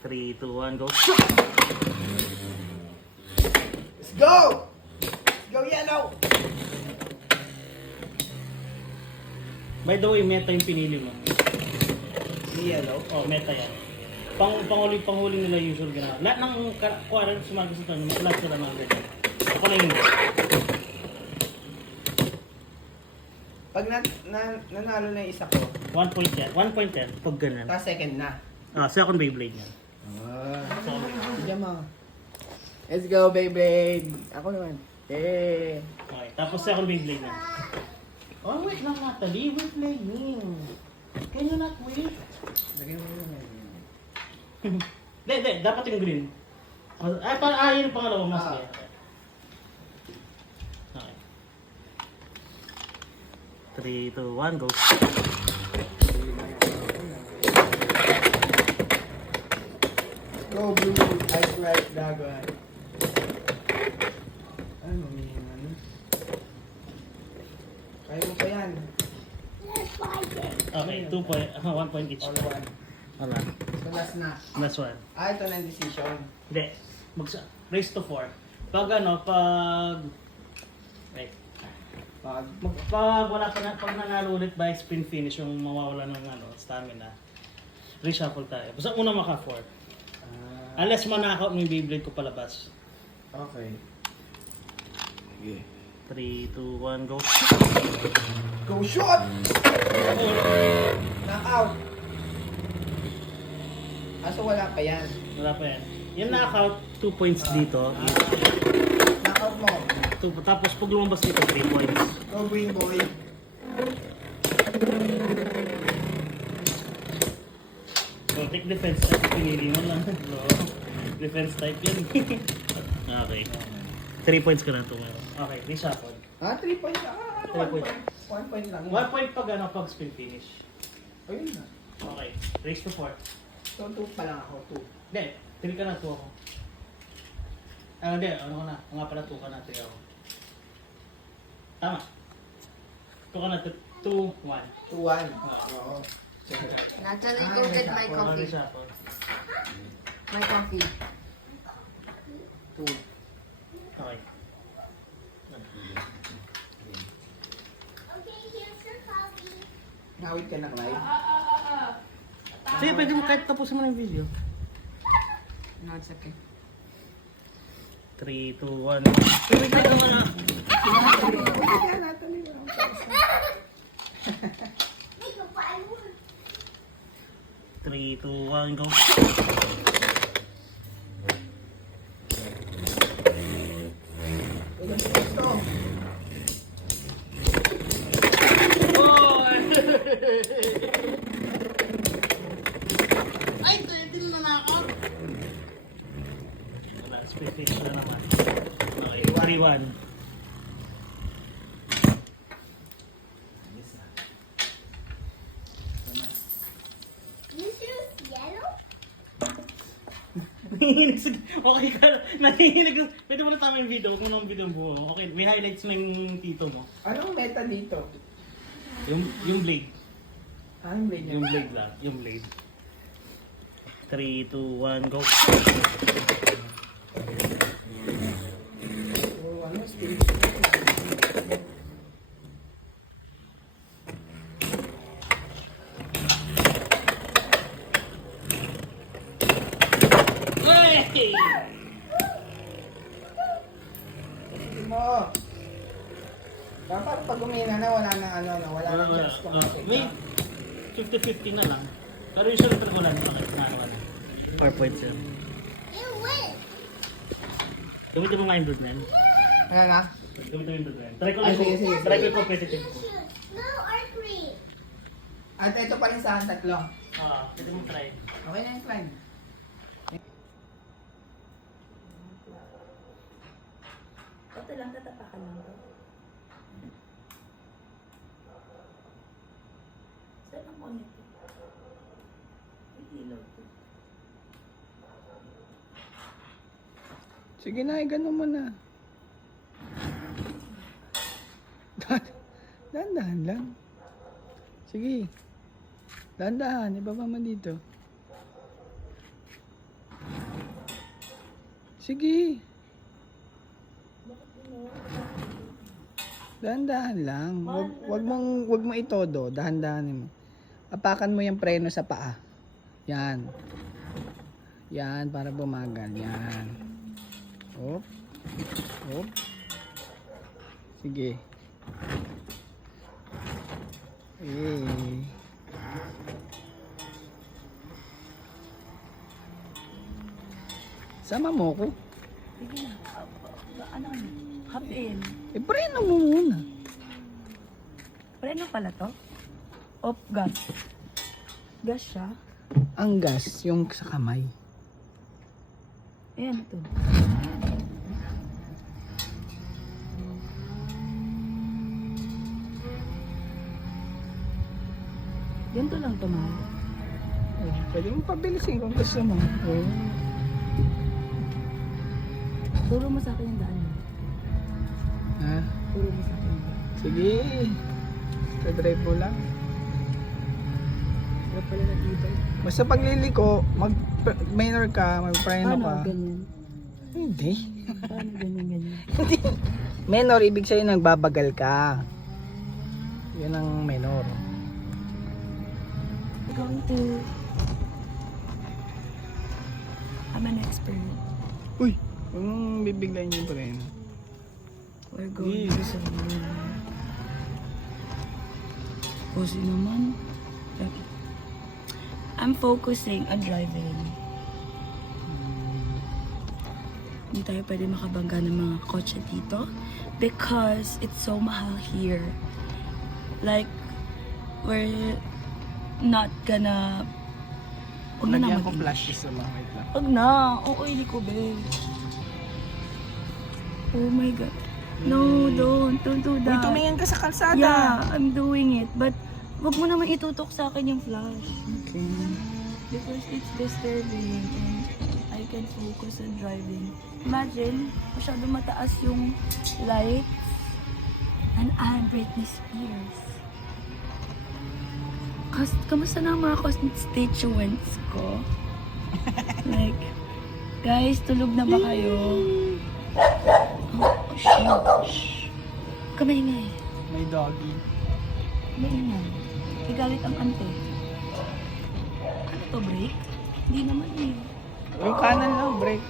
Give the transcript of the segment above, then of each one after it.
3, 2, 1, go. Let's go! Let's go, yellow! By the way, meta yung pinili mo. Yellow? Oh, meta yan. Panghuli nila usual gano'n. Lahat ng kuwara sumagi sa tournament, lahat sila ng ganyan. Ako lang yun. Pag nanalo na yung isa ko, 1.10. 1.10 pag ganun. tapos second na. Second Beyblade yan. Second Beyblade. Sige mo. Let's go, Beyblade! Ako naman. Eh. Okay, tapos second Beyblade na. Oh, wait lang Natalie, we're playing. Can you not wait? Lagyan mo yun. Hindi, dapat yung green. Yun yung pangalawa mas okay. Okay. 3, 2, 1, go. Go, blue, ice white, dragon. Ano, ano? Kaya mo pa yan. Okay, 2 point, 1 point each. All one. Wala. So last na. Last one. Ito na yung decision. Hindi. Race to 4. Pag wait. Pag wala pa na, pag nanalo ulit by spin finish yung mawawala ng stamina, reshuffle tayo. Basta una maka 4. Unless manakaw mo yung Beyblade ko palabas. Okay. Okay. 3, 2, 1, go. Go shoot! Knockout! So wala pa yan. Wala pa yan. Yung knockout, 2 points dito. Knockout mo. Tapos pag lumabas dito, 3 points. Go green boy. So, take defense type. Pinili mo lang. No. Defense type yan. Okay. 3 points ka na ito ngayon. Okay, reshuffle. 3 points. 3 points. 1 point lang. 1 point pag spin finish. Ayun na. Okay, race to 4. So 2 pa lang ako, 2. Hindi, 3 ka na, 2 ako. Hindi, ano ko na. Nga pala 2 ka na, 3 ako. Tama. 2 ka na, 2, 1. 2-1. Oo. Natalie, go get my coffee. Reshuffle. My coffee. 2. Okay. Nawit ka ng live. Sige, pwede mo kahit tapusin mo na yung video. No, it's okay. 3, 2, 1. Wait ka naman ah. 3, 2, 1, go. Ay, hindi na nakaka. Wala, expectation na naman. Okay, 3-1. Okay ka, nahihinig. Pwede mo na tama yung video, kung anong video ang buo. Okay, may highlights na yung tito mo. Anong meta dito? Yung blade. Anong blade Yung blade lang, yung blade. 3, 2, 1, go. Ano, speed? Hey! Sige mo. Dapat pag umina na, wala nang wala nang chance kung May 50-50 na lang. Pero usually pag wala na makit na 4 points yun. Gamitin mo nga yung blood na yan. Ano na? Gamitin mo yung blood na yan. Try ko Ay, lang sige, sige, try ko sige. yung competitive. At ito pa rin sa akin, tatlo. Pwede mo try. Okay na yung plan. Ito lang, tatapakan lang to. Saan ang on ito? May ilaw to. Sige na, gano'n mo na. Dahan-dahan lang. Sige. Dahan-dahan, ibaba mo dito. Sige. Dahan-dahan lang. Wag mo itodo. Dahan-dahan mo. Apakan mo yung preno sa paa. Yan. Yan, para bumagal. Yan. Hop. Hop. Sige. Eh. Sama mo ko. Sige na. Ano? Hop in. Preno mo muna. Preno pala to? Off gas. Gas siya? Ang gas, yung sa kamay. Ayan to. Ganito lang to, mahal. Pwede mo pabilisin kung gusto mo. Oh. Turo mo sa akin yung daan mo. Ha? Turo mo sa akin yung daan. Sige. Drive mo lang. Sarap pala ng e-bike. Basta pagliliko, mag-minor ka, mag-preno Paano ka. ganyan? Hindi. Paano ganyan? Minor, ibig sa'yo nagbabagal ka. Yun ang minor. We're going to... I'm an expert. Uy! Huwag mong bibiglayin yung preno. We're going to some... Kasi naman... I'm focusing on driving. Hindi tayo pwede makabangga ng mga kotse dito because it's so mahal here. Like, we're not gonna... Huwag na Lagyan ko mag-English. plastic sa mga wait lang. Huwag na. Oo, hindi ko, babe. Oh my God. No, don't do Uy, that. tumingin ka sa kalsada. Yeah, I'm doing it. But, wag mo naman itutok sa akin yung flash. Okay. Because it's disturbing and I can focus on driving. Imagine, masyado mataas yung lights and I'm Britney Spears. Kamusta na ang mga constituents ko? Like, guys, tulog na ba kayo? Oh, shh. Kamay-ingay. May doggy. Maingay. Igalit ang ante. Ano to, break? Hindi naman eh. Yung kanan lang, break.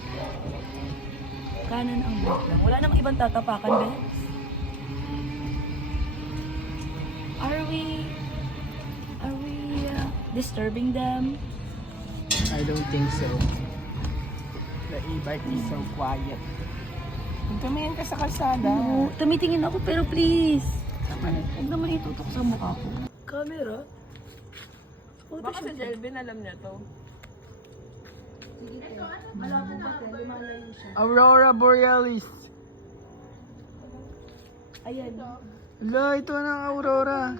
Kanan ang break lang. Wala namang ibang tatapakan, Bes. Are we disturbing them? I don't think so. The e-bike is so quiet. Kung tumingin ka sa kalsada. No, tumitingin ako pero please. Ano? Huwag naman itutok sa mukha ko. Camera? Baka si Jelvin alam niya to. Malabo ba tayo? Lumalayo siya. Aurora Borealis. Ayan. Hala, ito na ang Aurora.